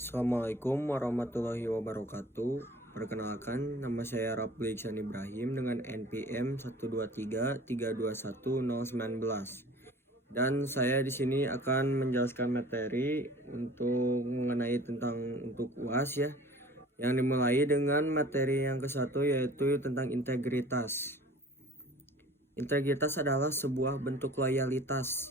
Assalamualaikum warahmatullahi wabarakatuh. Perkenalkan, nama saya Rafli Iksan Ibrahim dengan NPM 123321019. Dan saya di sini akan menjelaskan materi untuk mengenai tentang untuk UAS ya. Yang dimulai dengan materi yang ke-1 yaitu tentang integritas. Integritas adalah sebuah bentuk loyalitas,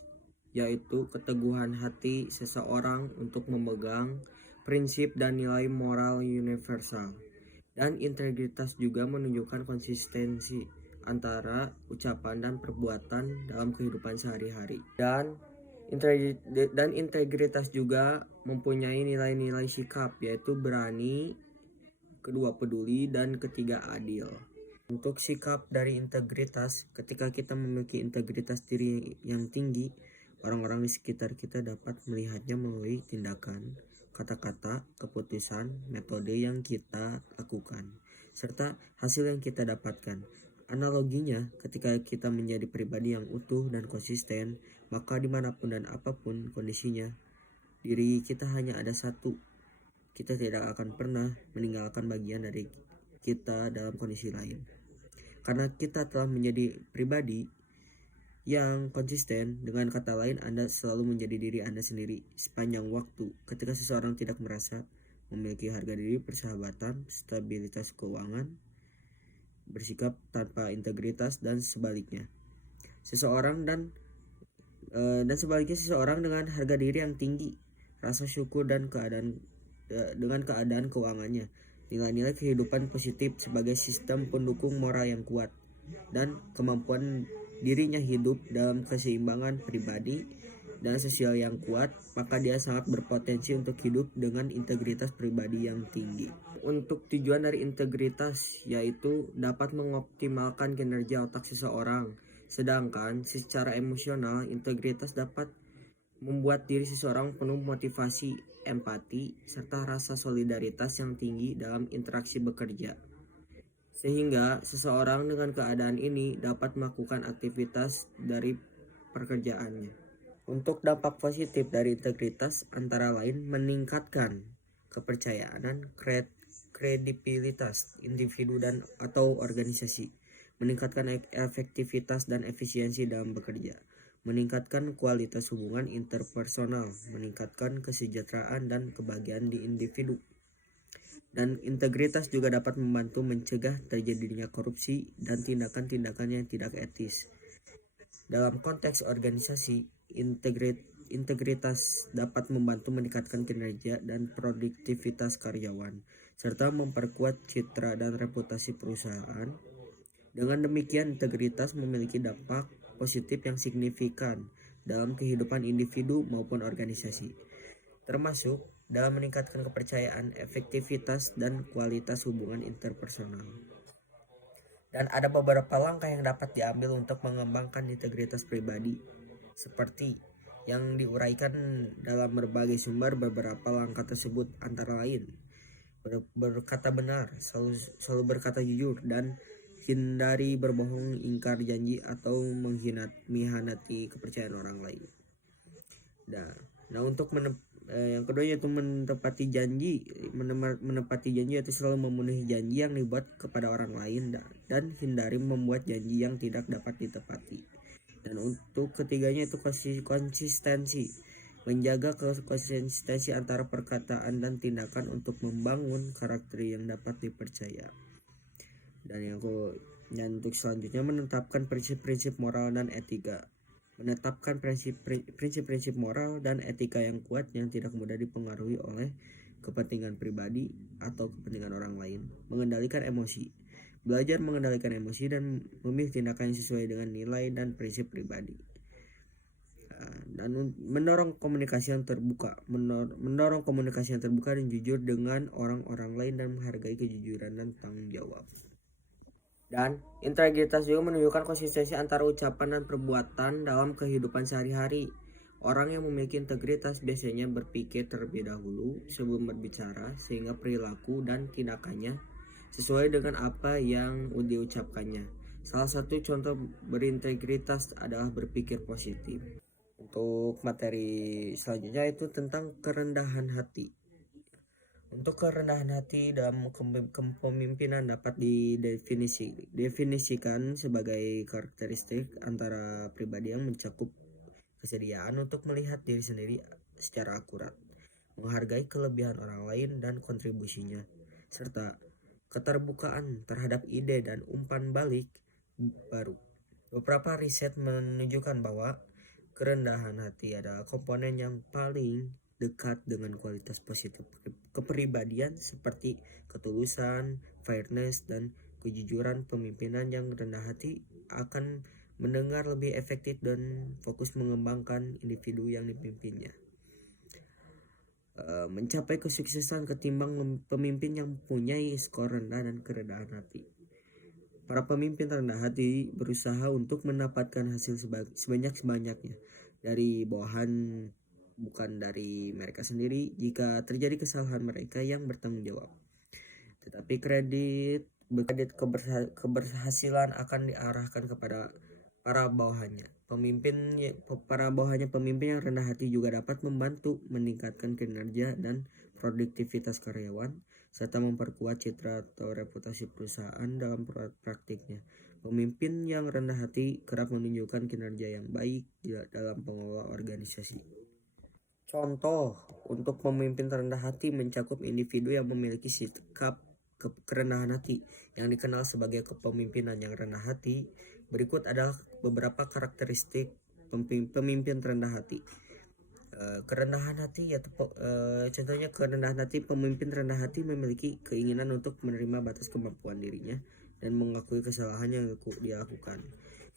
yaitu keteguhan hati seseorang untuk memegang prinsip dan nilai moral universal. Dan integritas juga menunjukkan konsistensi antara ucapan dan perbuatan dalam kehidupan sehari-hari. Dan integritas juga mempunyai nilai-nilai sikap, yaitu berani, kedua peduli, dan ketiga adil. Untuk sikap dari integritas, ketika kita memiliki integritas diri yang tinggi, orang-orang di sekitar kita dapat melihatnya melalui tindakan, kata-kata, keputusan, metode yang kita lakukan, serta hasil yang kita dapatkan. Analoginya, ketika kita menjadi pribadi yang utuh dan konsisten, maka dimanapun dan apapun kondisinya, diri kita hanya ada satu. Kita tidak akan pernah meninggalkan bagian dari kita dalam kondisi lain. Karena kita telah menjadi pribadi yang konsisten, dengan kata lain Anda selalu menjadi diri Anda sendiri sepanjang waktu. Ketika seseorang tidak merasa memiliki harga diri, persahabatan, stabilitas keuangan, bersikap tanpa integritas, dan sebaliknya. Seseorang dengan harga diri yang tinggi, rasa syukur dan dengan keadaan keuangannya, nilai-nilai kehidupan positif sebagai sistem pendukung moral yang kuat, dan kemampuan dirinya hidup dalam keseimbangan pribadi dan sosial yang kuat, maka dia sangat berpotensi untuk hidup dengan integritas pribadi yang tinggi. Untuk tujuan dari integritas yaitu dapat mengoptimalkan kinerja otak seseorang, sedangkan secara emosional integritas dapat membuat diri seseorang penuh motivasi, empati, serta rasa solidaritas yang tinggi dalam interaksi bekerja. Sehingga seseorang dengan keadaan ini dapat melakukan aktivitas dari pekerjaannya. Untuk dampak positif dari integritas antara lain meningkatkan kepercayaan dan kredibilitas individu dan atau organisasi, meningkatkan efektivitas dan efisiensi dalam bekerja, meningkatkan kualitas hubungan interpersonal, meningkatkan kesejahteraan dan kebahagiaan di individu. Dan integritas juga dapat membantu mencegah terjadinya korupsi dan tindakan-tindakan yang tidak etis. Dalam konteks organisasi, integritas dapat membantu meningkatkan kinerja dan produktivitas karyawan, serta memperkuat citra dan reputasi perusahaan. Dengan demikian, integritas memiliki dampak positif yang signifikan dalam kehidupan individu maupun organisasi, termasuk dalam meningkatkan kepercayaan, efektivitas, dan kualitas hubungan interpersonal. Dan ada beberapa langkah yang dapat diambil untuk mengembangkan integritas pribadi, seperti yang diuraikan dalam berbagai sumber. Beberapa langkah tersebut antara lain berkata benar, selalu berkata jujur, dan hindari berbohong, ingkar janji, atau mengkhianati kepercayaan orang lain. Nah, untuk yang kedua yaitu menepati janji. Menepati janji yaitu selalu memenuhi janji yang dibuat kepada orang lain, dan hindari membuat janji yang tidak dapat ditepati. Dan untuk ketiganya itu konsistensi. Menjaga konsistensi antara perkataan dan tindakan untuk membangun karakter yang dapat dipercaya. Dan untuk selanjutnya menetapkan prinsip-prinsip moral dan etika. Menetapkan prinsip-prinsip moral dan etika yang kuat yang tidak mudah dipengaruhi oleh kepentingan pribadi atau kepentingan orang lain. Mengendalikan emosi. Belajar mengendalikan emosi dan memilih tindakan yang sesuai dengan nilai dan prinsip pribadi. Dan mendorong komunikasi yang terbuka. Mendorong komunikasi yang terbuka dan jujur dengan orang-orang lain dan menghargai kejujuran dan tanggung jawab. Dan integritas juga menunjukkan konsistensi antara ucapan dan perbuatan dalam kehidupan sehari-hari. Orang yang memiliki integritas biasanya berpikir terlebih dahulu sebelum berbicara, sehingga perilaku dan tindakannya sesuai dengan apa yang diucapkannya. Salah satu contoh berintegritas adalah berpikir positif. Untuk materi selanjutnya itu tentang kerendahan hati. Untuk kerendahan hati dalam kepemimpinan dapat definisikan sebagai karakteristik antara pribadi yang mencakup kesediaan untuk melihat diri sendiri secara akurat, menghargai kelebihan orang lain dan kontribusinya, serta keterbukaan terhadap ide dan umpan balik baru. Beberapa riset menunjukkan bahwa kerendahan hati adalah komponen yang paling dekat dengan kualitas positif kepribadian seperti ketulusan, fairness, dan kejujuran. Pemimpinan yang rendah hati akan mendengar lebih efektif dan fokus mengembangkan individu yang dipimpinnya. Mencapai kesuksesan ketimbang pemimpin yang mempunyai skor rendah dan kerendahan hati. Para pemimpin rendah hati berusaha untuk mendapatkan hasil sebanyak-banyaknya dari bawahan, bukan dari mereka sendiri. Jika terjadi kesalahan, mereka yang bertanggung jawab. Tetapi kredit keberhasilan akan diarahkan kepada para bawahannya. Pemimpin yang rendah hati juga dapat membantu meningkatkan kinerja dan produktivitas karyawan, serta memperkuat citra atau reputasi perusahaan dalam praktiknya. Pemimpin yang rendah hati kerap menunjukkan kinerja yang baik dalam pengelola organisasi. Contoh untuk pemimpin rendah hati mencakup individu yang memiliki sikap kerendahan hati yang dikenal sebagai kepemimpinan yang rendah hati. Berikut adalah beberapa karakteristik pemimpin rendah hati. Kerendahan hati ya, contohnya kerendahan hati. Pemimpin rendah hati memiliki keinginan untuk menerima batas kemampuan dirinya dan mengakui kesalahan yang dia lakukan.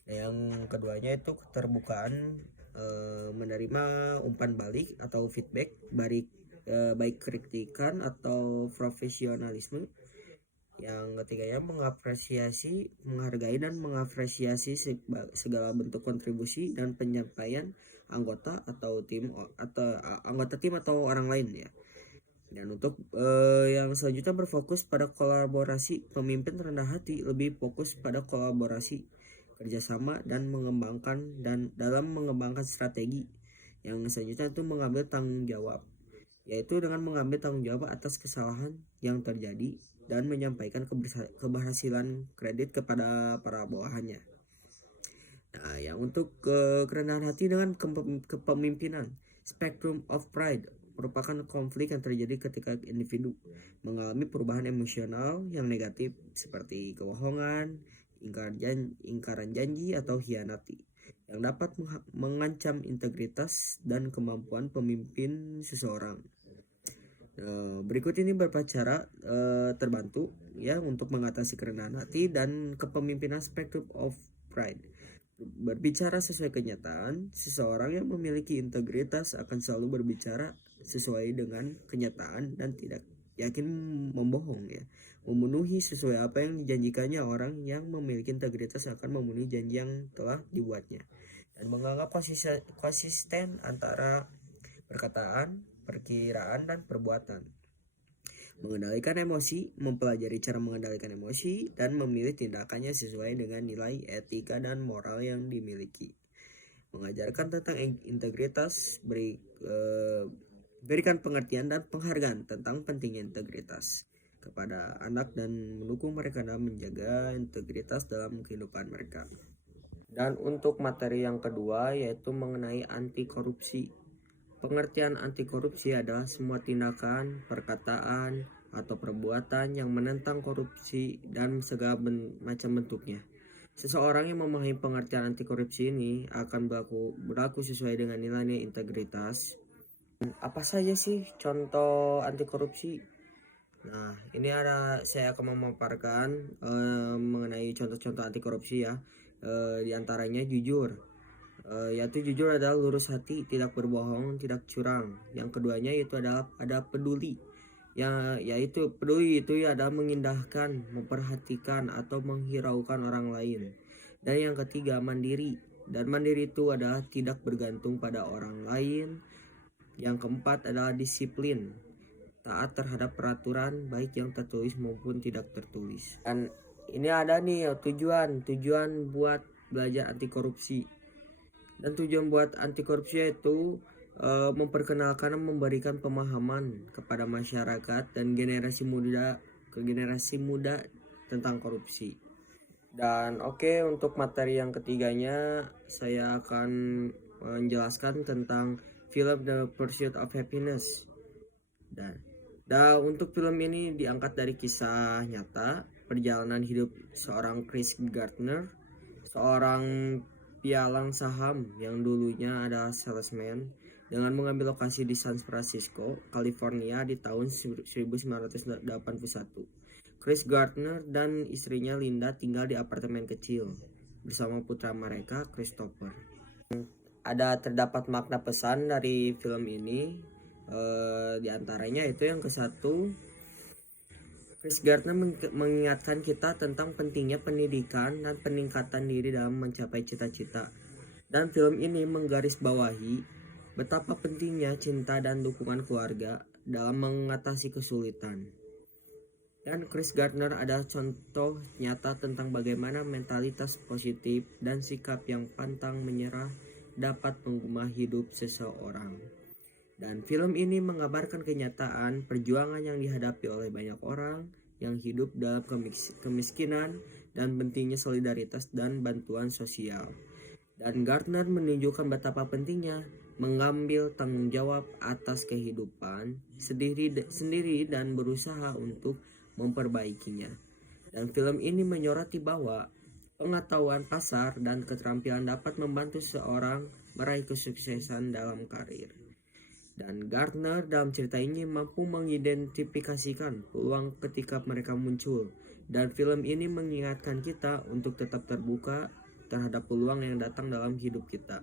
Yang keduanya itu keterbukaan, menerima umpan balik atau feedback, baik kritikan atau profesionalisme. Yang ketiganya mengapresiasi, menghargai dan mengapresiasi segala bentuk kontribusi dan penyampaian anggota tim atau orang lain ya. Dan untuk yang selanjutnya berfokus pada kolaborasi. Pemimpin rendah hati lebih fokus pada kolaborasi, kerjasama dan dalam mengembangkan strategi. Yang selanjutnya itu mengambil tanggung jawab, yaitu dengan mengambil tanggung jawab atas kesalahan yang terjadi dan menyampaikan keberhasilan kredit kepada para bawahannya. Nah, yang untuk kerendahan hati dengan kepemimpinan, spectrum of pride merupakan konflik yang terjadi ketika individu mengalami perubahan emosional yang negatif seperti kebohongan, ingkaran janji atau hianati yang dapat mengancam integritas dan kemampuan pemimpin seseorang. Berikut ini beberapa cara terbantu ya untuk mengatasi kerendahan hati dan kepemimpinan spectrum of pride. Berbicara sesuai kenyataan. Seseorang yang memiliki integritas akan selalu berbicara sesuai dengan kenyataan dan tidak yakin membohong ya. Memenuhi sesuai apa yang dijanjikannya. Orang yang memiliki integritas akan memenuhi janji yang telah dibuatnya dan menganggap konsisten antara perkataan, perkiraan, dan perbuatan. Mengendalikan emosi, mempelajari cara mengendalikan emosi dan memilih tindakannya sesuai dengan nilai etika dan moral yang dimiliki. Mengajarkan tentang integritas, berikan pengertian dan penghargaan tentang pentingnya integritas kepada anak dan mendukung mereka dalam menjaga integritas dalam kehidupan mereka. Dan untuk materi yang kedua yaitu mengenai anti korupsi. Pengertian anti korupsi adalah semua tindakan, perkataan, atau perbuatan yang menentang korupsi dan segala macam bentuknya. Seseorang yang memahami pengertian anti korupsi ini akan berlaku sesuai dengan nilai integritas. Apa saja sih contoh anti korupsi? Nah, ini saya akan memaparkan mengenai contoh-contoh anti korupsi ya. Di antaranya jujur. Yaitu jujur adalah lurus hati, tidak berbohong, tidak curang. Yang keduanya itu adalah ada peduli. Yaitu peduli itu adalah mengindahkan, memperhatikan atau menghiraukan orang lain. Dan yang ketiga mandiri. Dan mandiri itu adalah tidak bergantung pada orang lain. Yang keempat adalah disiplin, taat terhadap peraturan baik yang tertulis maupun tidak tertulis. Dan ini ada nih tujuan buat belajar anti korupsi. Dan tujuan buat anti korupsi itu memperkenalkan dan memberikan pemahaman kepada masyarakat dan generasi muda tentang korupsi. Dan oke, untuk materi yang ketiganya saya akan menjelaskan tentang film The Pursuit of Happiness. Dan untuk film ini diangkat dari kisah nyata perjalanan hidup seorang Chris Gardner, seorang pialang saham yang dulunya adalah salesman, dengan mengambil lokasi di San Francisco, California di tahun 1981. Chris Gardner dan istrinya Linda tinggal di apartemen kecil bersama putra mereka, Christopher. Terdapat makna pesan dari film ini, di antaranya itu yang ke-1, Chris Gardner mengingatkan kita tentang pentingnya pendidikan dan peningkatan diri dalam mencapai cita-cita. Dan film ini menggarisbawahi betapa pentingnya cinta dan dukungan keluarga dalam mengatasi kesulitan. Dan Chris Gardner adalah contoh nyata tentang bagaimana mentalitas positif dan sikap yang pantang menyerah dapat mengubah hidup seseorang. Dan film ini menggambarkan kenyataan perjuangan yang dihadapi oleh banyak orang yang hidup dalam kemiskinan dan pentingnya solidaritas dan bantuan sosial. Dan Gardner menunjukkan betapa pentingnya mengambil tanggung jawab atas kehidupan sendiri dan berusaha untuk memperbaikinya. Dan film ini menyoroti bahwa pengetahuan pasar dan keterampilan dapat membantu seseorang meraih kesuksesan dalam karir. Dan Gardner dalam cerita ini mampu mengidentifikasikan peluang ketika mereka muncul. Dan film ini mengingatkan kita untuk tetap terbuka terhadap peluang yang datang dalam hidup kita.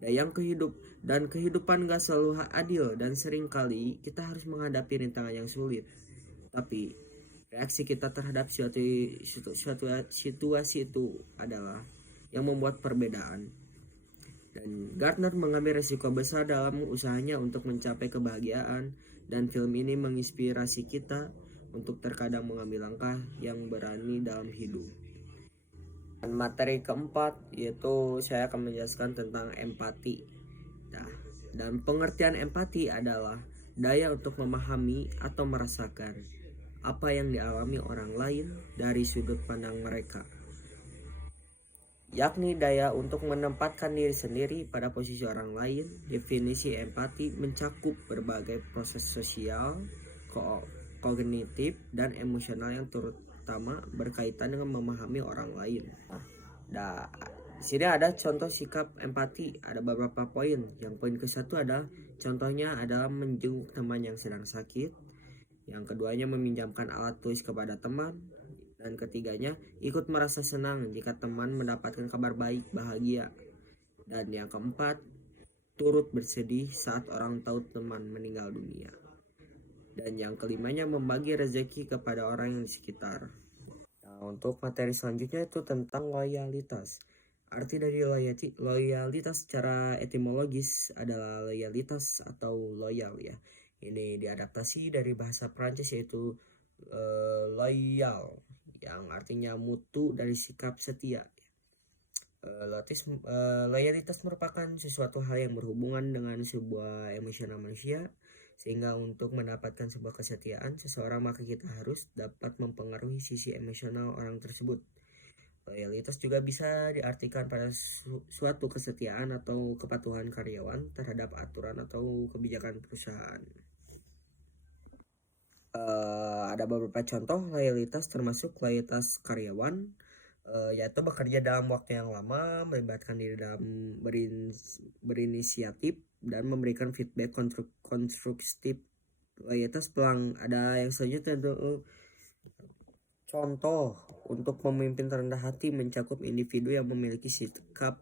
Dan kehidupan gak selalu adil dan seringkali kita harus menghadapi rintangan yang sulit. Tapi reaksi kita terhadap situasi itu adalah yang membuat perbedaan. Dan Gardner mengambil resiko besar dalam usahanya untuk mencapai kebahagiaan, dan film ini menginspirasi kita untuk terkadang mengambil langkah yang berani dalam hidup. Dan materi keempat yaitu saya akan menjelaskan tentang empati. Dan pengertian empati adalah daya untuk memahami atau merasakan apa yang dialami orang lain dari sudut pandang mereka, yakni daya untuk menempatkan diri sendiri pada posisi orang lain. Definisi empati mencakup berbagai proses sosial, kognitif, dan emosional yang terutama berkaitan dengan memahami orang lain. Nah, di sini ada contoh sikap empati, ada beberapa poin. Yang poin ke-1 adalah contohnya adalah menjenguk teman yang sedang sakit. Yang keduanya meminjamkan alat tulis kepada teman. Dan ketiganya, ikut merasa senang jika teman mendapatkan kabar baik, bahagia. Dan yang keempat, turut bersedih saat orang tahu teman meninggal dunia. Dan yang kelimanya, membagi rezeki kepada orang yang di sekitar. Nah, untuk materi selanjutnya itu tentang loyalitas. Arti dari loyalitas secara etimologis adalah loyalitas atau loyal ya. Ini diadaptasi dari bahasa Prancis yaitu loyal, yang artinya mutu dari sikap setia. Loyalitas merupakan sesuatu hal yang berhubungan dengan sebuah emosional manusia, sehingga untuk mendapatkan sebuah kesetiaan seseorang maka kita harus dapat mempengaruhi sisi emosional orang tersebut. Loyalitas juga bisa diartikan pada suatu kesetiaan atau kepatuhan karyawan terhadap aturan atau kebijakan perusahaan. Ada beberapa contoh loyalitas, termasuk loyalitas karyawan, yaitu bekerja dalam waktu yang lama, melibatkan diri dalam berinisiatif, dan memberikan feedback konstruktif. Loyalitas ada yang selanjutnya itu contoh untuk pemimpin rendah hati, mencakup individu yang memiliki sikap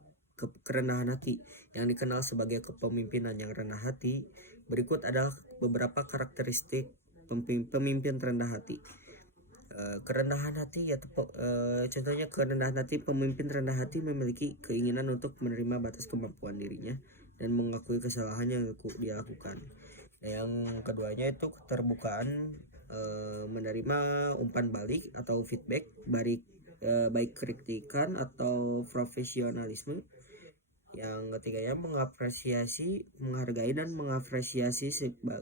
kerendahan hati yang dikenal sebagai kepemimpinan yang rendah hati. Berikut adalah beberapa karakteristik pemimpin rendah hati. Kerendahan hati ya, contohnya kerendahan hati. Pemimpin rendah hati memiliki keinginan untuk menerima batas kemampuan dirinya dan mengakui kesalahan yang dia lakukan. Nah, yang keduanya itu keterbukaan, menerima umpan balik atau feedback baik kritikan atau profesionalisme. Yang ketiganya mengapresiasi, menghargai dan mengapresiasi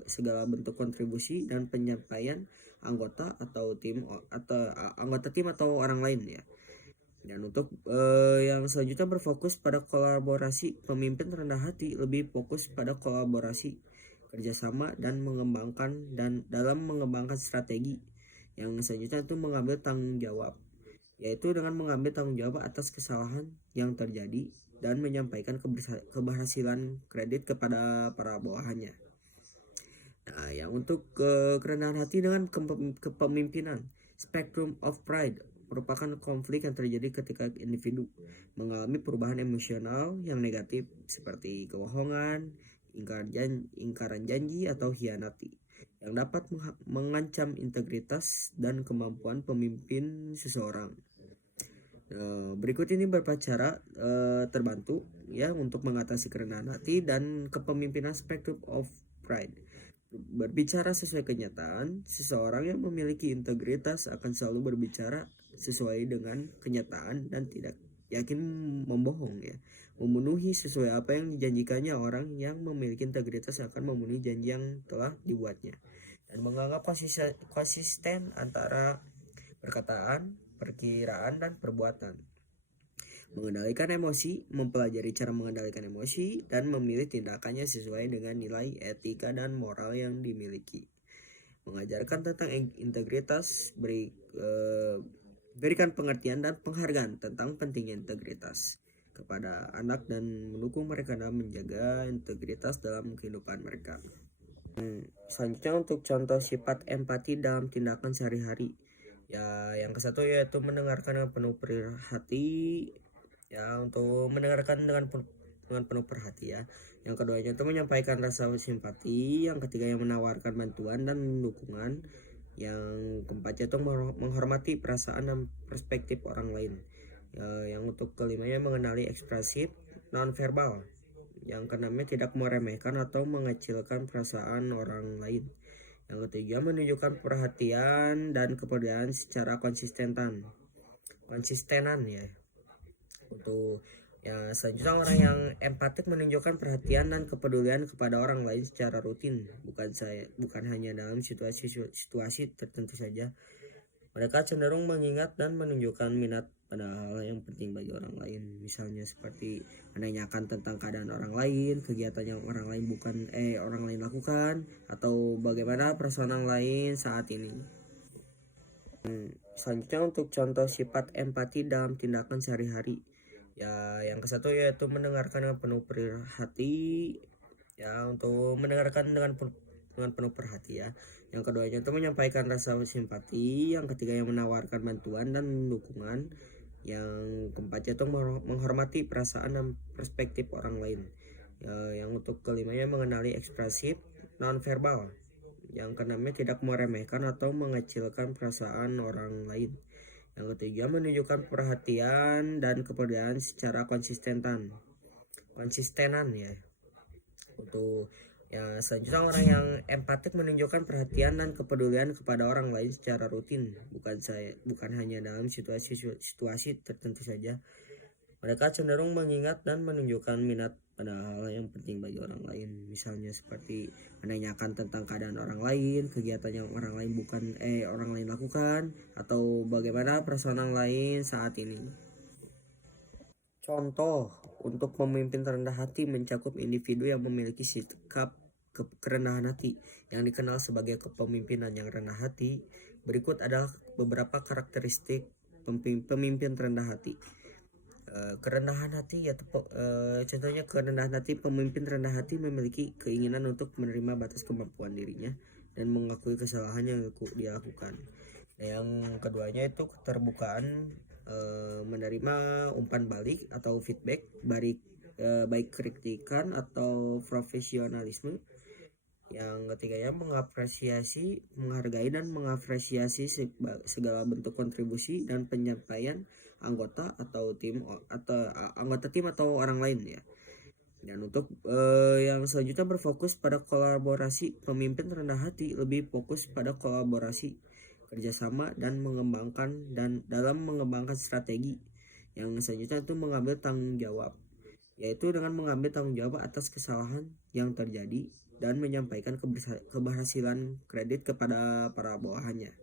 segala bentuk kontribusi dan penyampaian anggota atau tim atau anggota tim atau orang lain ya. Dan untuk yang selanjutnya berfokus pada kolaborasi, pemimpin rendah hati lebih fokus pada kolaborasi, kerjasama dan mengembangkan dan dalam mengembangkan strategi. Yang selanjutnya itu mengambil tanggung jawab, yaitu dengan mengambil tanggung jawab atas kesalahan yang terjadi dan menyampaikan keberhasilan kredit kepada para bawahannya. Nah, yang untuk kerendahan hati dengan kepemimpinan, spectrum of pride merupakan konflik yang terjadi ketika individu mengalami perubahan emosional yang negatif seperti kebohongan, ingkaran janji atau hianati yang dapat mengancam integritas dan kemampuan pemimpin seseorang. Berikut ini beberapa cara terbantu ya untuk mengatasi kerendahan hati dan kepemimpinan spectrum of pride. Berbicara sesuai kenyataan, seseorang yang memiliki integritas akan selalu berbicara sesuai dengan kenyataan dan tidak yakin membohong ya. Memenuhi sesuai apa yang dijanjikannya. Orang yang memiliki integritas akan memenuhi janji yang telah dibuatnya dan menganggap konsisten antara perkataan, perkiraan, dan perbuatan. Mengendalikan emosi, mempelajari cara mengendalikan emosi, dan memilih tindakannya sesuai dengan nilai etika dan moral yang dimiliki. Mengajarkan tentang integritas, berikan pengertian dan penghargaan tentang pentingnya integritas kepada anak dan mendukung mereka dalam menjaga integritas dalam kehidupan mereka. Selanjutnya untuk contoh sifat empati dalam tindakan sehari-hari. Ya, yang ke satu yaitu mendengarkan dengan penuh hati. Ya, untuk mendengarkan dengan penuh perhati ya. Yang keduanya itu menyampaikan rasa simpati. Yang ketiga yang menawarkan bantuan dan dukungan. Yang keempatnya itu menghormati perasaan dan perspektif orang lain. Ya, yang untuk kelimanya mengenali ekspresif non-verbal. Yang keenamnya tidak meremehkan atau mengecilkan perasaan orang lain. Yang ketiga menunjukkan perhatian dan kepedulian secara konsistenan ya. Untuk ya selanjutnya orang yang empatik menunjukkan perhatian dan kepedulian kepada orang lain secara rutin, bukan hanya dalam situasi tertentu saja. Mereka cenderung mengingat dan menunjukkan minat pada hal yang penting bagi orang lain, misalnya seperti menanyakan tentang keadaan orang lain, kegiatan yang orang lain lakukan, atau bagaimana perasaan orang lain saat ini. Selanjutnya untuk contoh sifat empati dalam tindakan sehari-hari. Ya, yang ke satu yaitu mendengarkan dengan penuh hati. Ya, untuk mendengarkan dengan penuh perhati ya. Yang keduanya itu menyampaikan rasa simpati. Yang ketiga yang menawarkan bantuan dan dukungan. Yang keempatnya itu menghormati perasaan dan perspektif orang lain. Ya, yang untuk kelimanya mengenali ekspresif non-verbal. Yang keenamnya tidak meremehkan atau mengecilkan perasaan orang lain. Yang ketiga menunjukkan perhatian dan kepedulian secara konsistenan ya. Untuk ya selanjutnya orang yang empatik menunjukkan perhatian dan kepedulian kepada orang lain secara rutin, bukan hanya dalam situasi tertentu saja. Mereka cenderung mengingat dan menunjukkan minat pada hal yang penting bagi orang lain, misalnya seperti menanyakan tentang keadaan orang lain, kegiatan yang orang lain lakukan, atau bagaimana perasaan orang lain saat ini. Contoh untuk pemimpin rendah hati mencakup individu yang memiliki sikap kerendahan hati yang dikenal sebagai kepemimpinan yang rendah hati. Berikut adalah beberapa karakteristik pemimpin rendah hati. Kerendahan hati ya contohnya kerendahan hati, pemimpin rendah hati memiliki keinginan untuk menerima batas kemampuan dirinya dan mengakui kesalahan yang dia lakukan. Yang keduanya itu keterbukaan, menerima umpan balik atau feedback baik kritikan atau profesionalisme. Yang ketiganya mengapresiasi, menghargai dan mengapresiasi segala bentuk kontribusi dan penyampaian anggota tim atau orang lain ya. Dan untuk yang selanjutnya berfokus pada kolaborasi, pemimpin rendah hati lebih fokus pada kolaborasi, kerjasama dan dalam mengembangkan strategi. Yang selanjutnya itu mengambil tanggung jawab, yaitu dengan mengambil tanggung jawab atas kesalahan yang terjadi dan menyampaikan keberhasilan kredit kepada para bawahannya.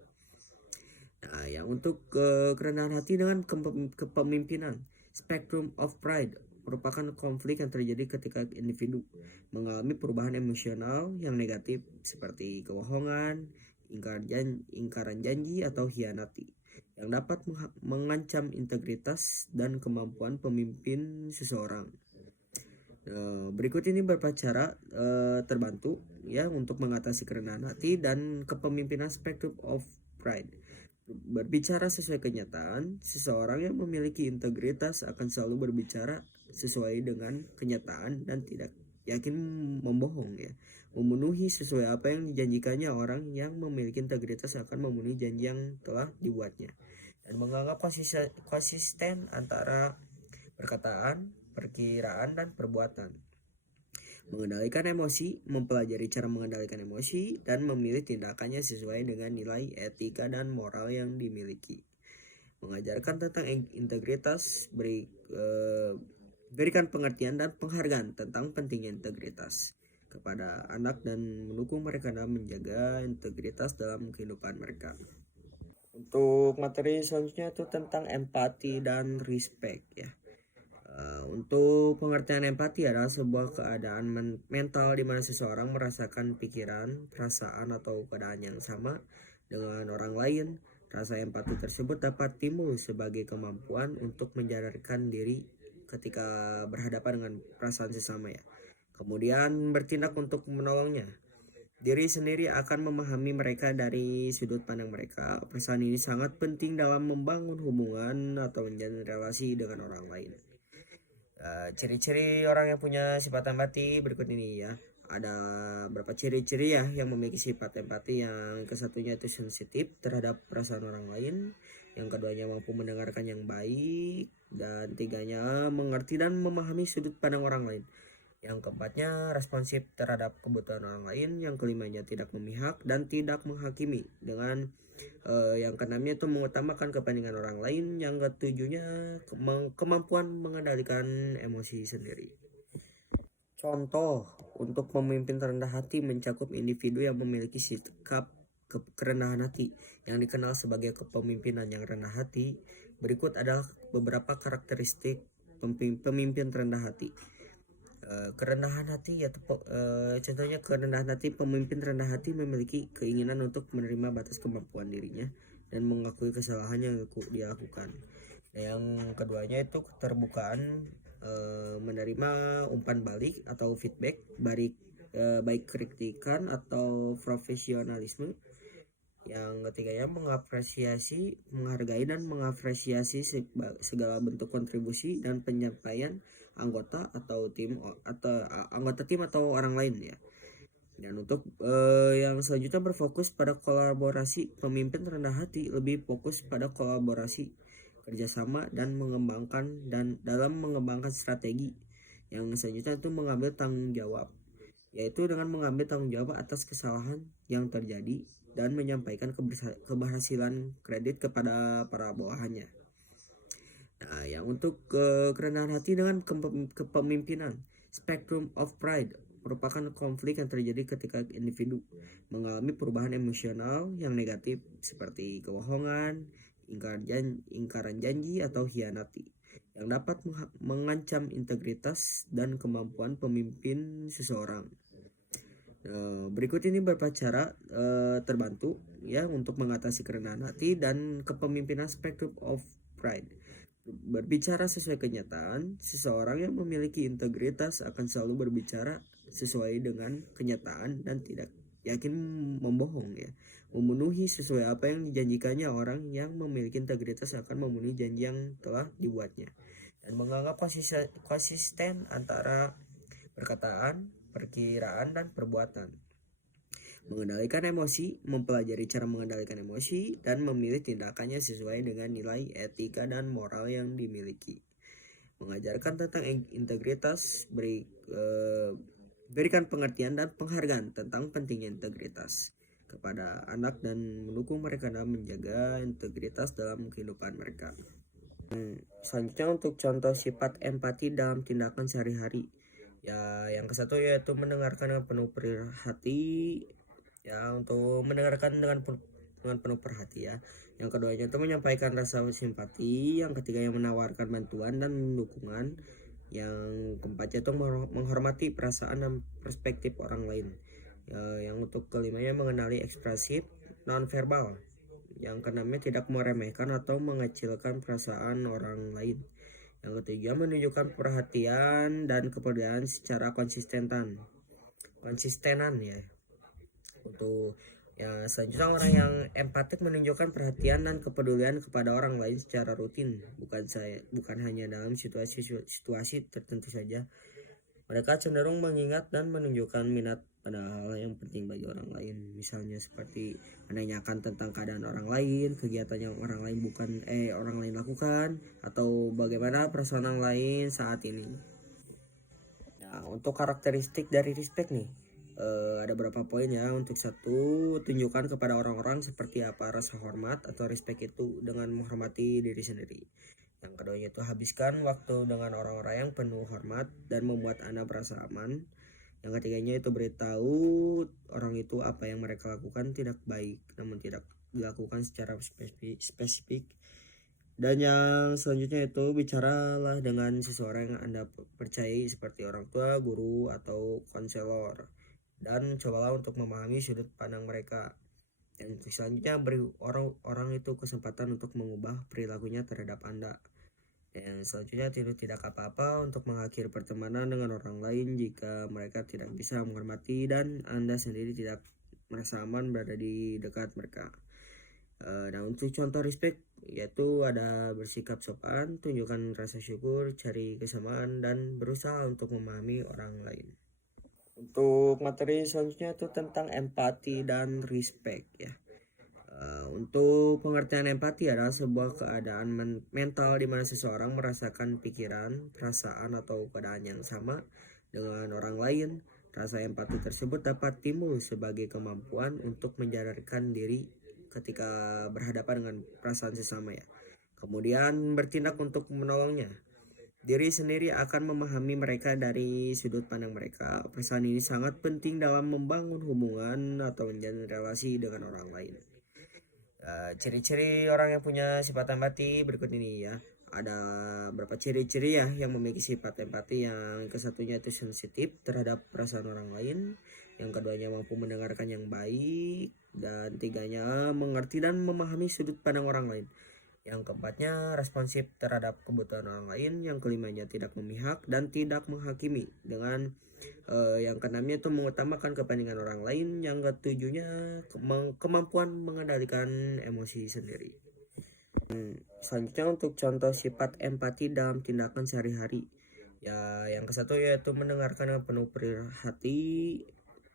Nah, yang untuk kerendahan hati dengan kepemimpinan, spectrum of pride merupakan konflik yang terjadi ketika individu mengalami perubahan emosional yang negatif seperti kebohongan, ingkaran janji atau hianati yang dapat mengancam integritas dan kemampuan pemimpin seseorang. Berikut ini beberapa cara terbantu ya untuk mengatasi kerendahan hati dan kepemimpinan spectrum of pride. Berbicara sesuai kenyataan, seseorang yang memiliki integritas akan selalu berbicara sesuai dengan kenyataan dan tidak yakin membohong ya. Memenuhi sesuai apa yang dijanjikannya. Orang yang memiliki integritas akan memenuhi janji yang telah dibuatnya dan menganggap konsisten antara perkataan, perkiraan, dan perbuatan. Mengendalikan emosi, mempelajari cara mengendalikan emosi, dan memilih tindakannya sesuai dengan nilai etika dan moral yang dimiliki. Mengajarkan tentang integritas, berikan pengertian dan penghargaan tentang pentingnya integritas kepada anak dan mendukung mereka dalam menjaga integritas dalam kehidupan mereka. Untuk materi selanjutnya itu tentang empati dan respect ya. Untuk pengertian empati adalah sebuah keadaan mental di mana seseorang merasakan pikiran, perasaan, atau keadaan yang sama dengan orang lain. Rasa empati tersebut dapat timbul sebagai kemampuan untuk menyadarkan diri ketika berhadapan dengan perasaan sesama ya. Kemudian bertindak untuk menolongnya. Diri sendiri akan memahami mereka dari sudut pandang mereka. Perasaan ini sangat penting dalam membangun hubungan atau menjalin relasi dengan orang lain. Ciri-ciri orang yang punya sifat empati berikut ini ya. Ada beberapa ciri-ciri ya yang memiliki sifat empati. Yang kesatunya itu sensitif terhadap perasaan orang lain. Yang keduanya mampu mendengarkan yang baik. Dan tiganya mengerti dan memahami sudut pandang orang lain. Yang keempatnya responsif terhadap kebutuhan orang lain. Yang kelimanya tidak memihak dan tidak menghakimi. Dengan yang keenamnya itu mengutamakan kepentingan orang lain. Yang ketujuhnya kemampuan mengendalikan emosi sendiri. Contoh untuk pemimpin rendah hati mencakup individu yang memiliki sikap kerendahan hati yang dikenal sebagai kepemimpinan yang rendah hati. Berikut adalah beberapa karakteristik pemimpin rendah hati. Kerendahan hati ya contohnya kerendahan hati. Pemimpin rendah hati memiliki keinginan untuk menerima batas kemampuan dirinya dan mengakui kesalahan yang dia lakukan. Yang keduanya itu keterbukaan, menerima umpan balik atau feedback baik kritikan atau profesionalisme. Yang ketiganya mengapresiasi, menghargai dan mengapresiasi segala bentuk kontribusi dan penyampaian anggota tim atau orang lain ya. Dan untuk yang selanjutnya berfokus pada kolaborasi. Pemimpin rendah hati lebih fokus pada kolaborasi, kerjasama dan dalam mengembangkan strategi. Yang selanjutnya itu mengambil tanggung jawab, yaitu dengan mengambil tanggung jawab atas kesalahan yang terjadi dan menyampaikan keberhasilan kredit kepada para bawahannya. Nah, yang untuk kerendahan hati dengan kepemimpinan, spectrum of pride merupakan konflik yang terjadi ketika individu mengalami perubahan emosional yang negatif seperti kebohongan, ingkaran janji atau hianati yang dapat mengancam integritas dan kemampuan pemimpin seseorang. Berikut ini beberapa cara terbantu ya untuk mengatasi kerendahan hati dan kepemimpinan spectrum of pride. Berbicara sesuai kenyataan, seseorang yang memiliki integritas akan selalu berbicara sesuai dengan kenyataan dan tidak yakin membohong ya. Memenuhi sesuai apa yang dijanjikannya. Orang yang memiliki integritas akan memenuhi janji yang telah dibuatnya dan menganggap konsisten antara perkataan, perkiraan, dan perbuatan. Mengendalikan emosi, mempelajari cara mengendalikan emosi, dan memilih tindakannya sesuai dengan nilai etika dan moral yang dimiliki. Mengajarkan tentang integritas, berikan pengertian dan penghargaan tentang pentingnya integritas kepada anak dan mendukung mereka dalam menjaga integritas dalam kehidupan mereka. Selanjutnya untuk contoh sifat empati dalam tindakan sehari-hari. Ya, yang ke satu yaitu mendengarkan dengan penuh hati, ya untuk mendengarkan dengan penuh perhati ya. Yang keduanya itu menyampaikan rasa simpati, yang ketiga yang menawarkan bantuan dan dukungan, yang keempatnya itu menghormati perasaan dan perspektif orang lain. Ya, yang untuk kelimanya mengenali ekspresif non verbal, yang keenamnya tidak meremehkan atau mengecilkan perasaan orang lain. Yang ketiga menunjukkan perhatian dan kepedulian secara konsistenan ya. Untuk ya selanjutnya orang yang empatik menunjukkan perhatian dan kepedulian kepada orang lain secara rutin, bukan hanya dalam situasi tertentu saja. Mereka cenderung mengingat dan menunjukkan minat pada hal yang penting bagi orang lain, misalnya seperti menanyakan tentang keadaan orang lain, kegiatan yang orang lain lakukan, atau bagaimana perasaan orang lain saat ini. Nah, untuk karakteristik dari respect nih, ada beberapa poin ya. Untuk satu, tunjukkan kepada orang-orang seperti apa rasa hormat atau respect itu dengan menghormati diri sendiri. Yang keduanya itu habiskan waktu dengan orang-orang yang penuh hormat dan membuat Anda merasa aman. Yang ketiganya itu beritahu orang itu apa yang mereka lakukan tidak baik, namun tidak dilakukan secara spesifik. Dan yang selanjutnya itu bicaralah dengan seseorang yang Anda percayai seperti orang tua, guru, atau konselor. Dan cobalah untuk memahami sudut pandang mereka. Dan selanjutnya beri orang itu kesempatan untuk mengubah perilakunya terhadap Anda. Dan selanjutnya tidak apa-apa untuk mengakhiri pertemanan dengan orang lain jika mereka tidak bisa menghormati dan Anda sendiri tidak merasa aman berada di dekat mereka. Nah, untuk contoh respect yaitu ada bersikap sopan, tunjukkan rasa syukur, cari kesamaan, dan berusaha untuk memahami orang lain. Untuk materi selanjutnya itu tentang empati dan respect ya. Untuk pengertian empati adalah sebuah keadaan mental di mana seseorang merasakan pikiran, perasaan, atau keadaan yang sama dengan orang lain. Rasa empati tersebut dapat timbul sebagai kemampuan untuk menyadarkan diri ketika berhadapan dengan perasaan sesama ya. Kemudian bertindak untuk menolongnya. Diri sendiri akan memahami mereka dari sudut pandang mereka. Perasaan ini sangat penting dalam membangun hubungan atau menjalin relasi dengan orang lain. Ciri-ciri orang yang punya sifat empati berikut ini ya. Ada beberapa ciri-ciri ya yang memiliki sifat empati. Yang kesatunya itu sensitif terhadap perasaan orang lain, yang keduanya mampu mendengarkan yang baik, dan tiganya mengerti dan memahami sudut pandang orang lain. Yang keempatnya responsif terhadap kebutuhan orang lain, yang kelimanya tidak memihak dan tidak menghakimi. Dengan yang keenamnya itu mengutamakan kepentingan orang lain, yang ketujuhnya kemampuan mengendalikan emosi sendiri. Selanjutnya untuk contoh sifat empati dalam tindakan sehari-hari. Ya, yang ke satu yaitu mendengarkan dengan penuh hati,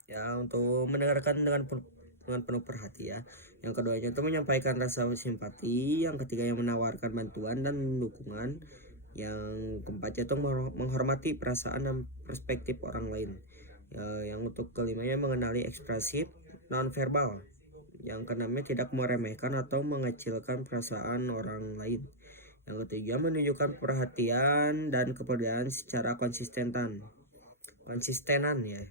ya untuk mendengarkan dengan penuh perhati ya. Yang keduanya itu menyampaikan rasa simpati, yang ketiga yang menawarkan bantuan dan dukungan, yang keempatnya itu menghormati perasaan dan perspektif orang lain. Ya, yang untuk kelimanya mengenali ekspresif non verbal, yang keenamnya tidak meremehkan atau mengecilkan perasaan orang lain. Yang ketiga menunjukkan perhatian dan kepedulian secara konsistenan ya.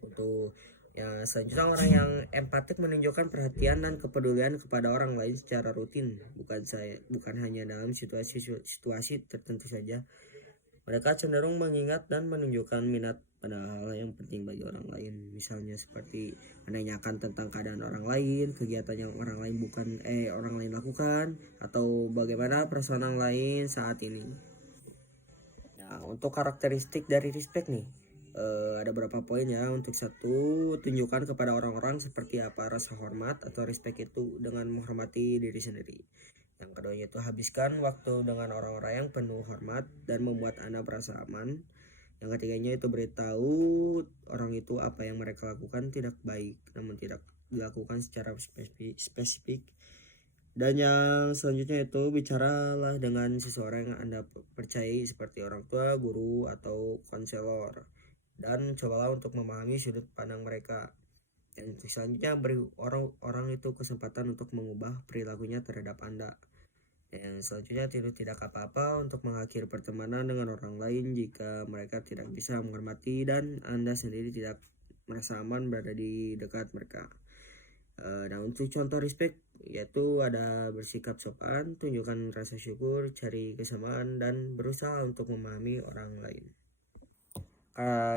Untuk ya selanjutnya orang yang empatik menunjukkan perhatian dan kepedulian kepada orang lain secara rutin, bukan hanya dalam situasi tertentu saja. Mereka cenderung mengingat dan menunjukkan minat pada hal yang penting bagi orang lain, misalnya seperti menanyakan tentang keadaan orang lain, kegiatan yang orang lain lakukan, atau bagaimana perasaan orang lain saat ini. Nah, untuk karakteristik dari respect nih, ada beberapa poin ya. Untuk satu, tunjukkan kepada orang-orang seperti apa rasa hormat atau respect itu dengan menghormati diri sendiri. Yang keduanya itu habiskan waktu dengan orang-orang yang penuh hormat dan membuat Anda merasa aman. Yang ketiganya itu beritahu orang itu apa yang mereka lakukan tidak baik, namun tidak dilakukan secara spesifik. Dan yang selanjutnya itu bicaralah dengan seseorang yang Anda percayai seperti orang tua, guru, atau konselor. Dan cobalah untuk memahami sudut pandang mereka. Dan selanjutnya beri orang itu kesempatan untuk mengubah perilakunya terhadap Anda. Yang selanjutnya, tidak apa-apa untuk mengakhiri pertemanan dengan orang lain jika mereka tidak bisa menghormati dan Anda sendiri tidak merasa aman berada di dekat mereka. Nah, untuk contoh respect yaitu ada bersikap sopan, tunjukkan rasa syukur, cari kesamaan, dan berusaha untuk memahami orang lain.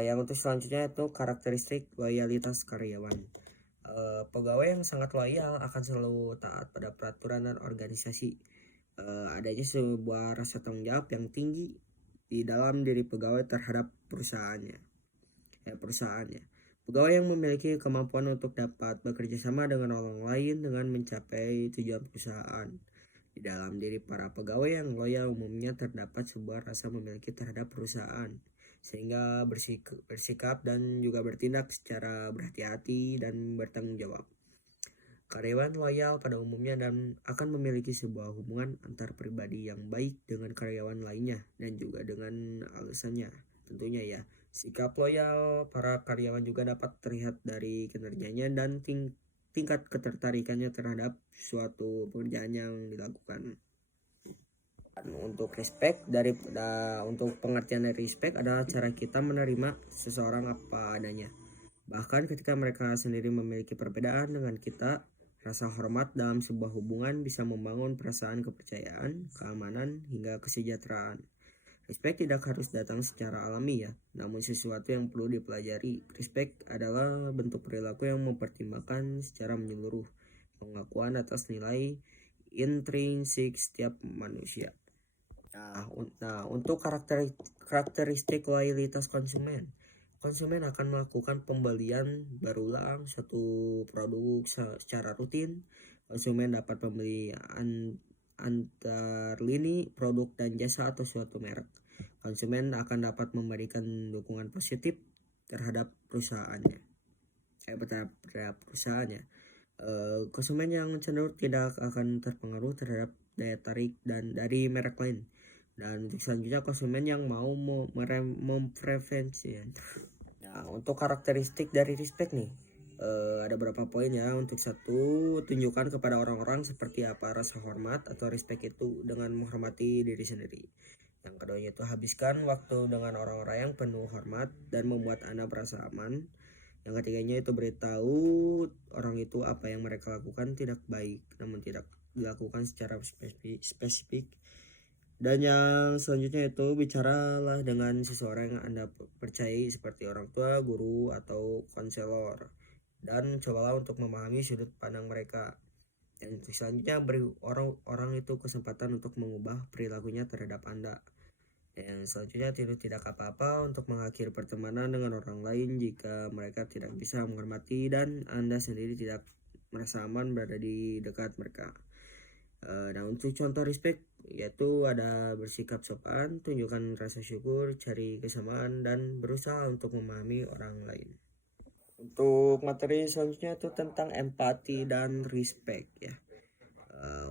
Yang untuk selanjutnya itu karakteristik loyalitas karyawan. Pegawai yang sangat loyal akan selalu taat pada peraturan dan organisasi. Adanya sebuah rasa tanggung jawab yang tinggi di dalam diri pegawai terhadap perusahaannya. Pegawai yang memiliki kemampuan untuk dapat bekerja sama dengan orang lain dengan mencapai tujuan perusahaan. Di dalam diri para pegawai yang loyal umumnya terdapat sebuah rasa memiliki terhadap perusahaan, sehingga bersikap dan juga bertindak secara berhati-hati dan bertanggung jawab. Karyawan loyal pada umumnya dan akan memiliki sebuah hubungan antar pribadi yang baik dengan karyawan lainnya dan juga dengan alasannya. Tentunya ya, sikap loyal para karyawan juga dapat terlihat dari kinerjanya dan tingkat ketertarikannya terhadap suatu pekerjaan yang dilakukan. Untuk untuk pengertian dari respect adalah cara kita menerima seseorang apa adanya. Bahkan ketika mereka sendiri memiliki perbedaan dengan kita, rasa hormat dalam sebuah hubungan bisa membangun perasaan kepercayaan, keamanan, hingga kesejahteraan. Respect tidak harus datang secara alami ya, namun sesuatu yang perlu dipelajari. Respect adalah bentuk perilaku yang mempertimbangkan secara menyeluruh pengakuan atas nilai intrinsik setiap manusia. Untuk karakteristik loyalitas konsumen. Konsumen akan melakukan pembelian berulang satu produk secara rutin. Konsumen dapat membeli antar lini produk dan jasa atau suatu merek. Konsumen akan dapat memberikan dukungan positif terhadap perusahaannya. Konsumen yang cenderung tidak akan terpengaruh terhadap daya tarik dan dari merek lain. Dan untuk selanjutnya, konsumen yang mau mempreferensi. Nah, untuk karakteristik dari respect nih, ada beberapa poin ya. Untuk satu, tunjukkan kepada orang-orang seperti apa rasa hormat atau respect itu dengan menghormati diri sendiri. Yang keduanya itu habiskan waktu dengan orang-orang yang penuh hormat dan membuat Anda merasa aman. Yang ketiganya itu beritahu orang itu apa yang mereka lakukan tidak baik namun tidak dilakukan secara spesifik. Dan yang selanjutnya itu bicaralah dengan seseorang yang Anda percayai seperti orang tua, guru, atau konselor. Dan cobalah untuk memahami sudut pandang mereka. Dan selanjutnya beri orang itu kesempatan untuk mengubah perilakunya terhadap Anda. Yang selanjutnya, tidak apa-apa untuk mengakhiri pertemanan dengan orang lain jika mereka tidak bisa menghormati dan Anda sendiri tidak merasa aman berada di dekat mereka. Nah, untuk contoh respect yaitu ada bersikap sopan, tunjukkan rasa syukur, cari kesamaan, dan berusaha untuk memahami orang lain. Untuk materi selanjutnya itu tentang empati dan respect ya.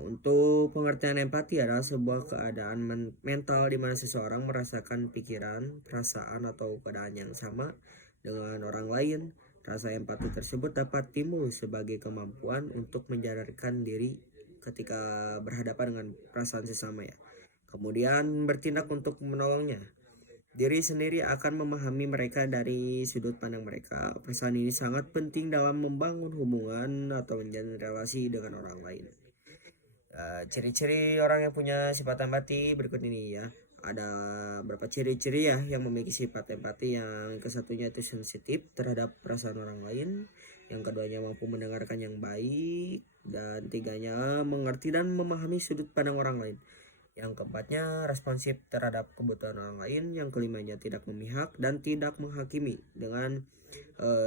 Untuk pengertian empati adalah sebuah keadaan mental di mana seseorang merasakan pikiran, perasaan, atau keadaan yang sama dengan orang lain. Rasa empati tersebut dapat timbul sebagai kemampuan untuk menyadarkan diri ketika berhadapan dengan perasaan sesama ya. Kemudian bertindak untuk menolongnya. Diri sendiri akan memahami mereka dari sudut pandang mereka. Perasaan ini sangat penting dalam membangun hubungan atau menjalin relasi dengan orang lain. Ciri-ciri orang yang punya sifat empati berikut ini ya. Ada beberapa ciri-ciri ya yang memiliki sifat empati. Yang kesatunya itu sensitif terhadap perasaan orang lain. Yang keduanya mampu mendengarkan yang baik. Dan tiganya mengerti dan memahami sudut pandang orang lain. Yang keempatnya responsif terhadap kebutuhan orang lain. Yang kelimanya tidak memihak dan tidak menghakimi. Dengan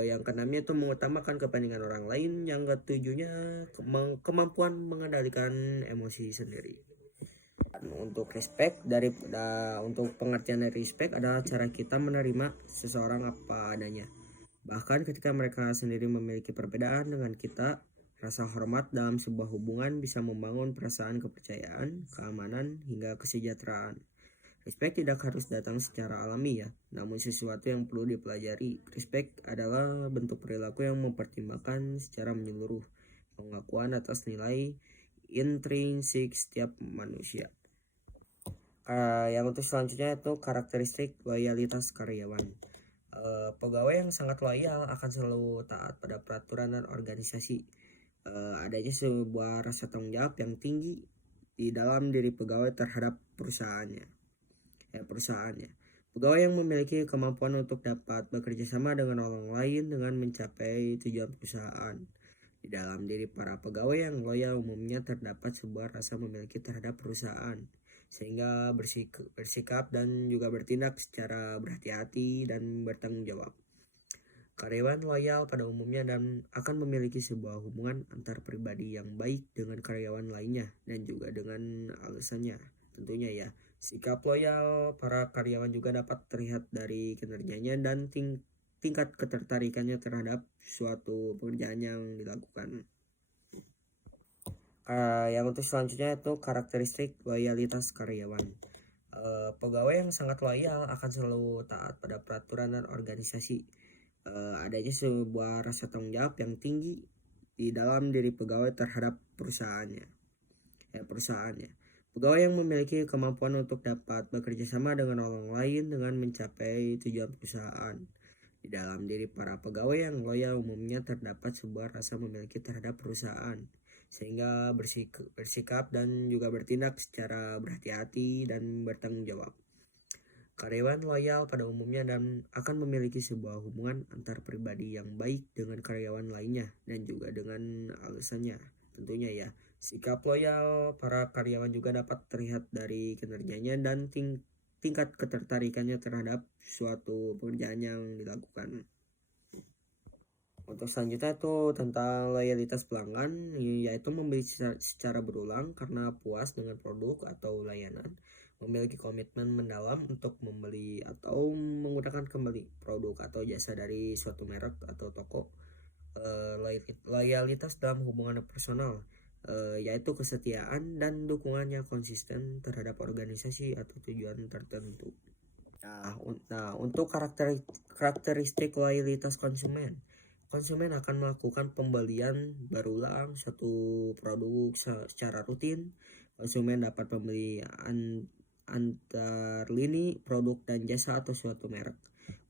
yang keenamnya itu mengutamakan kepentingan orang lain. Yang ketujuhnya kemampuan mengendalikan emosi sendiri. Untuk untuk pengertian dari respect adalah cara kita menerima seseorang apa adanya. Bahkan ketika mereka sendiri memiliki perbedaan dengan kita, rasa hormat dalam sebuah hubungan bisa membangun perasaan kepercayaan, keamanan, hingga kesejahteraan. Respect tidak harus datang secara alami ya, namun sesuatu yang perlu dipelajari. Respect adalah bentuk perilaku yang mempertimbangkan secara menyeluruh pengakuan atas nilai intrinsik setiap manusia. Yang untuk selanjutnya itu karakteristik loyalitas karyawan. Pegawai yang sangat loyal akan selalu taat pada peraturan dan organisasi. Adanya sebuah rasa tanggung jawab yang tinggi di dalam diri pegawai terhadap perusahaannya. Pegawai yang memiliki kemampuan untuk dapat bekerja sama dengan orang lain dengan mencapai tujuan perusahaan. Di dalam diri para pegawai yang loyal umumnya terdapat sebuah rasa memiliki terhadap perusahaan, sehingga bersikap dan juga bertindak secara berhati-hati dan bertanggung jawab. Karyawan loyal pada umumnya dan akan memiliki sebuah hubungan antar pribadi yang baik dengan karyawan lainnya dan juga dengan alasannya. Tentunya ya, sikap loyal para karyawan juga dapat terlihat dari kinerjanya dan tingkat ketertarikannya terhadap suatu pekerjaan yang dilakukan. Yang untuk selanjutnya itu karakteristik loyalitas karyawan. Pegawai yang sangat loyal akan selalu taat pada peraturan dan organisasi. Adanya sebuah rasa tanggung jawab yang tinggi di dalam diri pegawai terhadap perusahaannya. Pegawai yang memiliki kemampuan untuk dapat bekerja sama dengan orang lain dengan mencapai tujuan perusahaan. Di dalam diri para pegawai yang loyal umumnya terdapat sebuah rasa memiliki terhadap perusahaan, sehingga bersikap dan juga bertindak secara berhati-hati dan bertanggung jawab. Karyawan loyal pada umumnya dan akan memiliki sebuah hubungan antar pribadi yang baik dengan karyawan lainnya dan juga dengan alasannya. Tentunya ya, sikap loyal para karyawan juga dapat terlihat dari kinerjanya dan tingkat ketertarikannya terhadap suatu pekerjaan yang dilakukan. Untuk selanjutnya itu tentang loyalitas pelanggan, yaitu membeli secara berulang karena puas dengan produk atau layanan, memiliki komitmen mendalam untuk membeli atau menggunakan kembali produk atau jasa dari suatu merek atau toko. Loyalitas dalam hubungan personal, yaitu kesetiaan dan dukungan yang konsisten terhadap organisasi atau tujuan tertentu. Nah, untuk karakteristik loyalitas konsumen. Konsumen akan melakukan pembelian berulang satu produk secara rutin. Konsumen dapat membeli antar lini produk dan jasa atau suatu merek.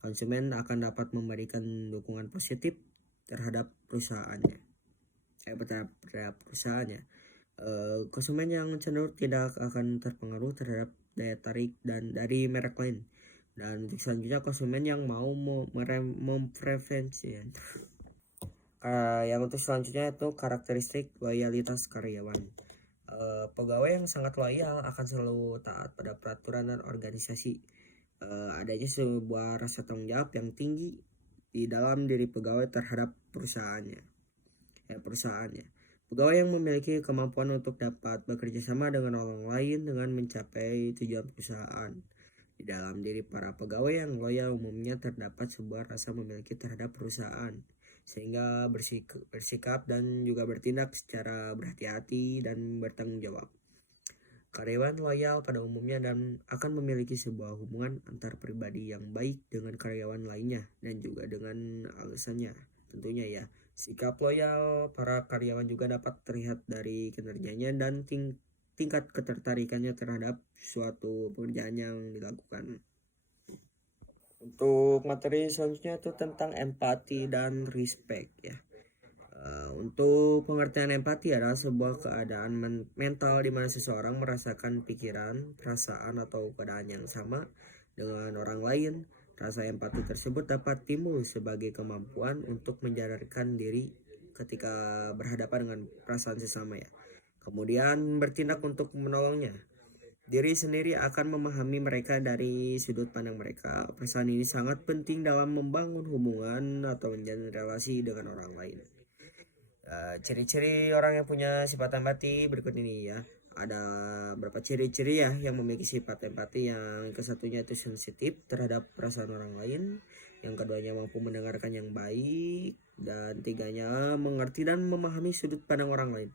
Konsumen akan dapat memberikan dukungan positif terhadap perusahaannya. Konsumen yang cenderung tidak akan terpengaruh terhadap daya tarik dan dari merek lain. Dan untuk selanjutnya konsumen yang mau mempreferensikan. Yang untuk selanjutnya itu karakteristik loyalitas karyawan. Pegawai yang sangat loyal akan selalu taat pada peraturan dan organisasi. Adanya sebuah rasa tanggung jawab yang tinggi di dalam diri pegawai terhadap perusahaannya. Pegawai yang memiliki kemampuan untuk dapat bekerja sama dengan orang lain dengan mencapai tujuan perusahaan. Di dalam diri para pegawai yang loyal umumnya terdapat sebuah rasa memiliki terhadap perusahaan, sehingga bersikap dan juga bertindak secara berhati-hati dan bertanggung jawab. Karyawan loyal pada umumnya dan akan memiliki sebuah hubungan antar pribadi yang baik dengan karyawan lainnya dan juga dengan alasannya. Tentunya ya, sikap loyal para karyawan juga dapat terlihat dari kinerjanya dan tingkat ketertarikannya terhadap suatu pekerjaan yang dilakukan. Untuk materi selanjutnya itu tentang empati dan respect ya. Untuk pengertian empati adalah sebuah keadaan mental di mana seseorang merasakan pikiran, perasaan atau keadaan yang sama dengan orang lain. Rasa empati tersebut dapat timbul sebagai kemampuan untuk menyadarkan diri ketika berhadapan dengan perasaan sesama ya. Kemudian bertindak untuk menolongnya. Diri sendiri akan memahami mereka dari sudut pandang mereka. Perasaan ini sangat penting dalam membangun hubungan atau menjalin relasi dengan orang lain. Ciri-ciri orang yang punya sifat empati berikut ini ya. Ada beberapa ciri-ciri ya yang memiliki sifat empati. Yang kesatunya itu sensitif terhadap perasaan orang lain. Yang keduanya mampu mendengarkan yang baik. Dan tiganya mengerti dan memahami sudut pandang orang lain.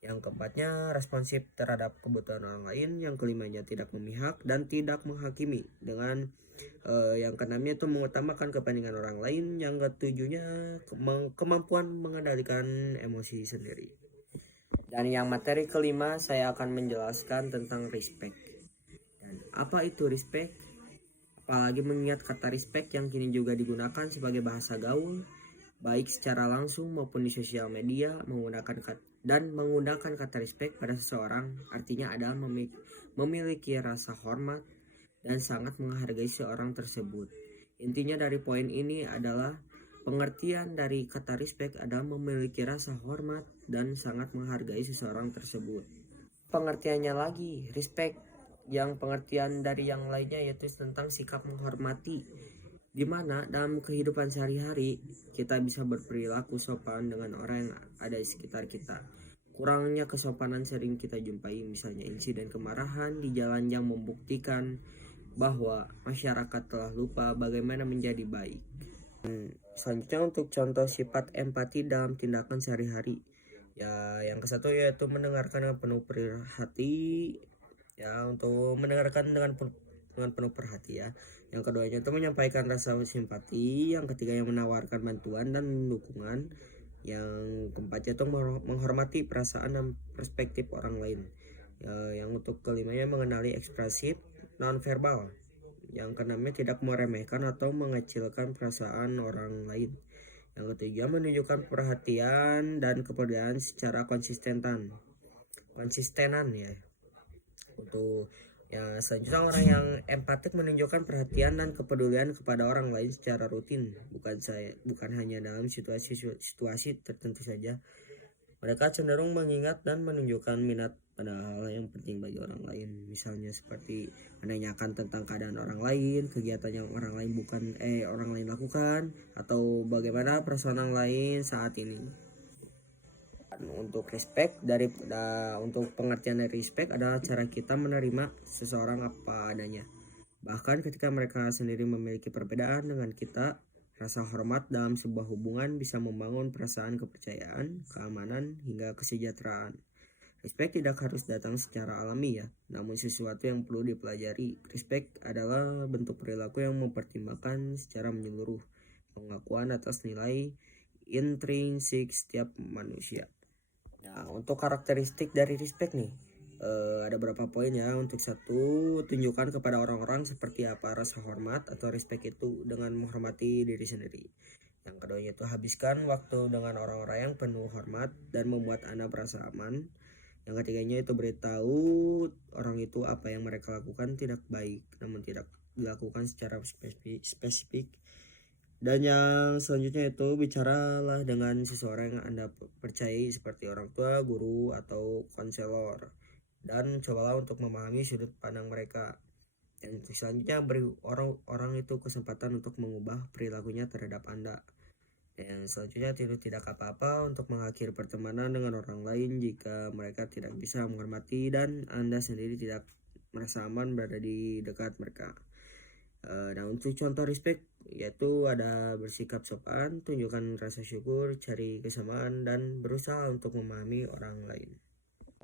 Yang keempatnya responsif terhadap kebutuhan orang lain. Yang kelimanya tidak memihak dan tidak menghakimi. Dengan yang keenamnya itu mengutamakan kepentingan orang lain. Yang ketujuhnya kemampuan mengendalikan emosi sendiri. Dan yang materi kelima saya akan menjelaskan tentang respect. Dan apa itu respect? Apalagi mengingat kata respect yang kini juga digunakan sebagai bahasa gaul, baik secara langsung maupun di sosial media, menggunakan kata respect pada seseorang artinya adalah memiliki rasa hormat dan sangat menghargai seorang tersebut. Intinya dari poin ini adalah pengertian dari kata respect adalah memiliki rasa hormat dan sangat menghargai seseorang tersebut. Pengertiannya lagi, respect yang pengertian dari yang lainnya yaitu tentang sikap menghormati, di mana dalam kehidupan sehari-hari kita bisa berperilaku sopan dengan orang yang ada di sekitar kita. Kurangnya kesopanan sering kita jumpai, misalnya insiden kemarahan di jalan yang membuktikan bahwa masyarakat telah lupa bagaimana menjadi baik. Selanjutnya untuk contoh sifat empati dalam tindakan sehari-hari. Ya, yang ke satu yaitu mendengarkan dengan penuh perhati. Ya, untuk mendengarkan dengan penuh perhati ya. Yang keduanya itu menyampaikan rasa simpati. Yang ketiga yang menawarkan bantuan dan dukungan. Yang keempatnya itu menghormati perasaan dan perspektif orang lain. Ya, yang untuk kelimanya mengenali ekspresif nonverbal. Yang keenamnya tidak meremehkan atau mengecilkan perasaan orang lain. Yang ketiga menunjukkan perhatian dan kepedulian secara konsistenan ya. Untuk ya selanjutnya orang yang empatik menunjukkan perhatian dan kepedulian kepada orang lain secara rutin, bukan hanya dalam situasi tertentu saja. Mereka cenderung mengingat dan menunjukkan minat pada hal yang penting bagi orang lain, misalnya seperti menanyakan tentang keadaan orang lain, kegiatan yang orang lain lakukan, atau bagaimana perasaan orang lain saat ini. Untuk untuk pengertian dari respect adalah cara kita menerima seseorang apa adanya, bahkan ketika mereka sendiri memiliki perbedaan dengan kita. Rasa hormat dalam sebuah hubungan bisa membangun perasaan kepercayaan, keamanan, hingga kesejahteraan. Respect tidak harus datang secara alami ya, namun sesuatu yang perlu dipelajari. Respect adalah bentuk perilaku yang mempertimbangkan secara menyeluruh pengakuan atas nilai intrinsik setiap manusia. Nah, untuk karakteristik dari respect nih, ada beberapa poin ya. Untuk satu, tunjukkan kepada orang-orang seperti apa rasa hormat atau respect itu dengan menghormati diri sendiri. Yang keduanya itu habiskan waktu dengan orang-orang yang penuh hormat dan membuat Anda merasa aman. Yang ketiganya itu beritahu orang itu apa yang mereka lakukan tidak baik, namun tidak dilakukan secara spesifik. Dan yang selanjutnya itu bicaralah dengan seseorang yang Anda percayai seperti orang tua, guru, atau konselor. Dan cobalah untuk memahami sudut pandang mereka. Dan selanjutnya beri orang itu kesempatan untuk mengubah perilakunya terhadap Anda. Dan selanjutnya tidak apa-apa untuk mengakhiri pertemanan dengan orang lain jika mereka tidak bisa menghormati dan Anda sendiri tidak merasa aman berada di dekat mereka. Nah, untuk contoh respect yaitu ada bersikap sopan, tunjukkan rasa syukur, cari kesamaan, dan berusaha untuk memahami orang lain.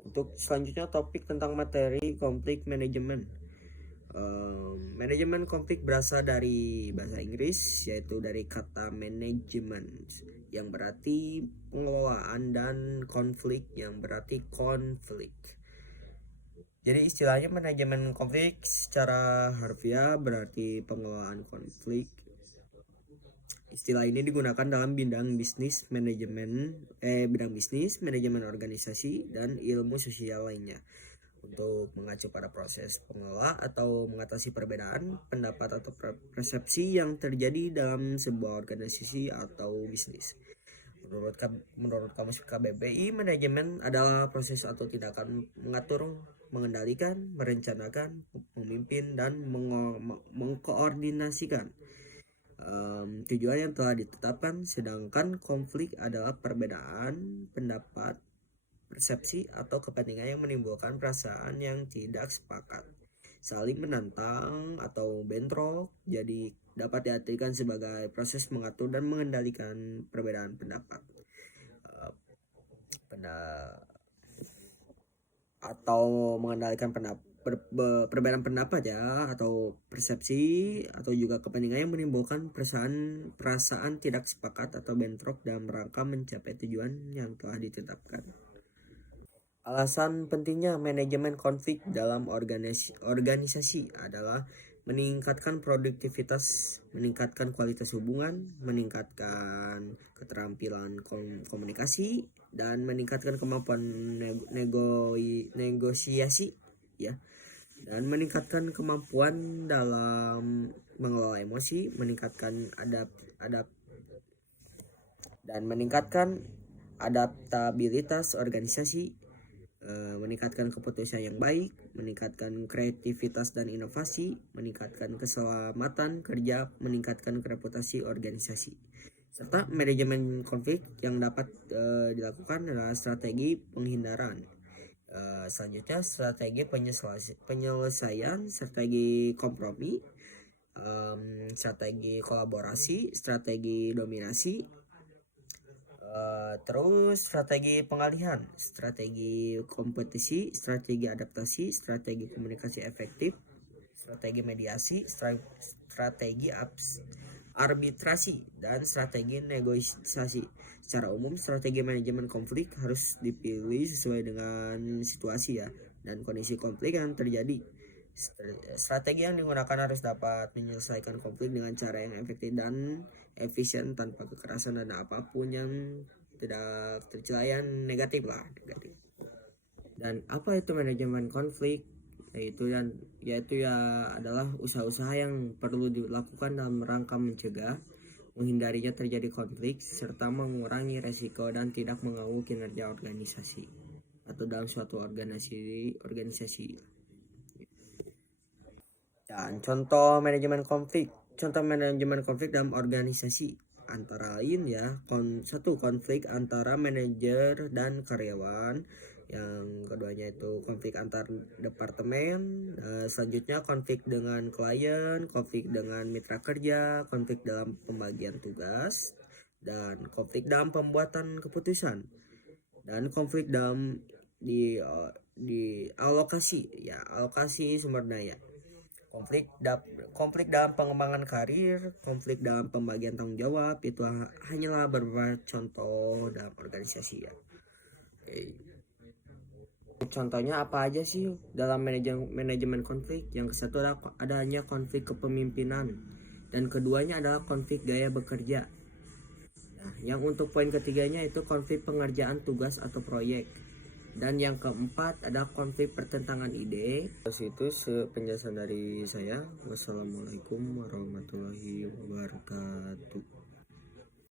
Untuk selanjutnya topik tentang materi konflik manajemen. Manajemen konflik berasal dari bahasa Inggris yaitu dari kata management yang berarti pengelolaan dan konflik yang berarti konflik. Jadi istilahnya manajemen konflik secara harfiah berarti pengelolaan konflik. Istilah ini digunakan dalam bidang bisnis, manajemen organisasi, dan ilmu sosial lainnya untuk mengacu pada proses pengelola atau mengatasi perbedaan pendapat atau persepsi yang terjadi dalam sebuah organisasi atau bisnis. Menurut Kamus KBBI, manajemen adalah proses atau tindakan mengatur, mengendalikan, merencanakan, memimpin, dan mengkoordinasikan tujuan yang telah ditetapkan. Sedangkan konflik adalah perbedaan pendapat, persepsi, atau kepentingan yang menimbulkan perasaan yang tidak sepakat, saling menantang atau bentrok. Jadi dapat diartikan sebagai proses mengatur dan mengendalikan perbedaan pendapat atau mengendalikan perbedaan pendapat ya, atau persepsi atau juga kepentingan yang menimbulkan perasaan tidak sepakat atau bentrok dalam rangka mencapai tujuan yang telah ditetapkan. Alasan pentingnya manajemen konflik dalam organisasi adalah meningkatkan produktivitas, meningkatkan kualitas hubungan, meningkatkan keterampilan komunikasi, dan meningkatkan kemampuan negosiasi, ya, dan meningkatkan kemampuan dalam mengelola emosi, meningkatkan dan meningkatkan adaptabilitas organisasi, meningkatkan keputusan yang baik, meningkatkan kreativitas dan inovasi, meningkatkan keselamatan kerja, meningkatkan reputasi organisasi. Serta manajemen konflik yang dapat dilakukan adalah strategi penghindaran. Selanjutnya strategi penyelesaian, strategi kompromi, strategi kolaborasi, strategi dominasi, terus strategi pengalihan, strategi kompetisi, strategi adaptasi, strategi komunikasi efektif, strategi mediasi, strategi arbitrasi, dan strategi negosiasi. Secara umum, strategi manajemen konflik harus dipilih sesuai dengan situasi, ya, dan kondisi konflik yang terjadi. Strategi yang digunakan harus dapat menyelesaikan konflik dengan cara yang efektif dan efisien tanpa kekerasan dan apapun yang tidak tercela yang negatif lah, negatif. Dan apa itu manajemen konflik? Yaitu adalah usaha-usaha yang perlu dilakukan dalam rangka mencegah, menghindarinya terjadi konflik, serta mengurangi resiko dan tidak mengganggu kinerja organisasi atau dalam suatu organisasi. Dan contoh manajemen konflik dalam organisasi antara lain, ya, satu, konflik antara manajer dan karyawan. Yang keduanya itu konflik antar departemen. Selanjutnya konflik dengan klien, konflik dengan mitra kerja, konflik dalam pembagian tugas, dan konflik dalam pembuatan keputusan, dan konflik dalam di alokasi sumber daya. Konflik dalam pengembangan karir, konflik dalam pembagian tanggung jawab, itu hanyalah beberapa contoh dalam organisasi, ya. Oke. Contohnya apa aja sih dalam manajemen konflik? Yang satu adanya konflik kepemimpinan, dan keduanya adalah konflik gaya bekerja. Nah, yang untuk poin ketiganya itu konflik pengerjaan tugas atau proyek. Dan yang keempat ada konflik pertentangan ide. Itu penjelasan dari saya. Wassalamualaikum warahmatullahi wabarakatuh.